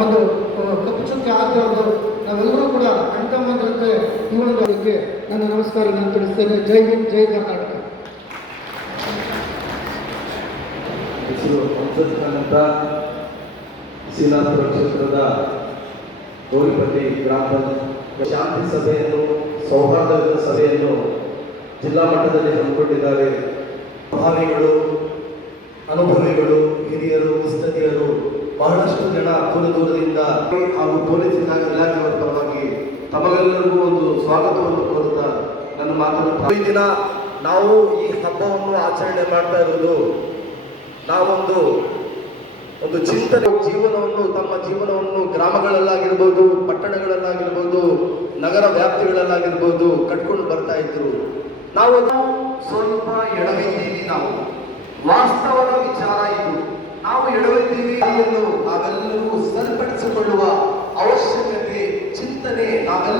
ಒಂದು ಕಪ್ಪು ಚುಕ್ಕೆ ಆಗ್ಬಾರ್ದು ನಾವೆಲ್ಲರೂ ಕೂಡ ಅಣ್ತಮ್ಮಂದ್ರಂತೆ ಈ ಒಂದು ಅದಕ್ಕೆ ನನ್ನ ನಮಸ್ಕಾರ, ನಾನು ತಿಳಿಸ್ತೇನೆ. ಜೈ ಹಿಂದ್, ಜೈ ಕರ್ನಾಟಕ. ಶ್ರೀನಾಥಪುರ ಕ್ಷೇತ್ರದ ಗೌರಿಪಟ್ಟಿ ಗ್ರಾಮ ಪಂಚಾಯತ್ ಶಾಂತಿ ಸಭೆಯನ್ನು ಸೌಹಾರ್ದದ ಸಭೆಯನ್ನು ಜಿಲ್ಲಾ ಮಟ್ಟದಲ್ಲಿ ಹಮ್ಮಿಕೊಂಡಿದ್ದಾರೆ. ಪ್ರಭಾವಿಗಳು ಬಹಳಷ್ಟು ಜನ ದೂರ ದೂರದಿಂದ ಹಾಗೂ ಪೊಲೀಸ್ ಇಲಾಖೆ ಇಲಾಖೆಯವರ ಪರವಾಗಿ ತಮಗೆಲ್ಲರಿಗೂ ಒಂದು ಸ್ವಾಗತವನ್ನು ಕೋರುತ್ತಾ ನನ್ನ ಮಾತನ್ನು ಈ ದಿನ ನಾವು ಈ ಹಬ್ಬವನ್ನು ಆಚರಣೆ ಮಾಡ್ತಾ ಇರೋದು ನಾವೊಂದು ಒಂದು ಚಿಂತನೆ. ಜೀವನವನ್ನು ತಮ್ಮ ಜೀವನವನ್ನು ಗ್ರಾಮಗಳಲ್ಲಾಗಿರ್ಬೋದು, ಪಟ್ಟಣಗಳಲ್ಲಾಗಿರ್ಬೋದು, ನಗರ ವ್ಯಾಪ್ತಿಗಳಲ್ಲಾಗಿರ್ಬೋದು ಕಟ್ಕೊಂಡು ಬರ್ತಾ ಇದ್ರು ನಾವು ಸ್ವಲ್ಪ ಎಡವಿದ್ದೀವಿ ನಾವು ವಾಸ್ತವದ ವಿಚಾರ ಇದು ನಾವು ಎಡವಿದ್ದೀವಿ ಎಂದು ನಾವೆಲ್ಲರೂ ಸರಿಪಡಿಸಿಕೊಳ್ಳುವ ಅವಶ್ಯಕತೆ ಚಿಂತನೆ ನಾವೆಲ್ಲ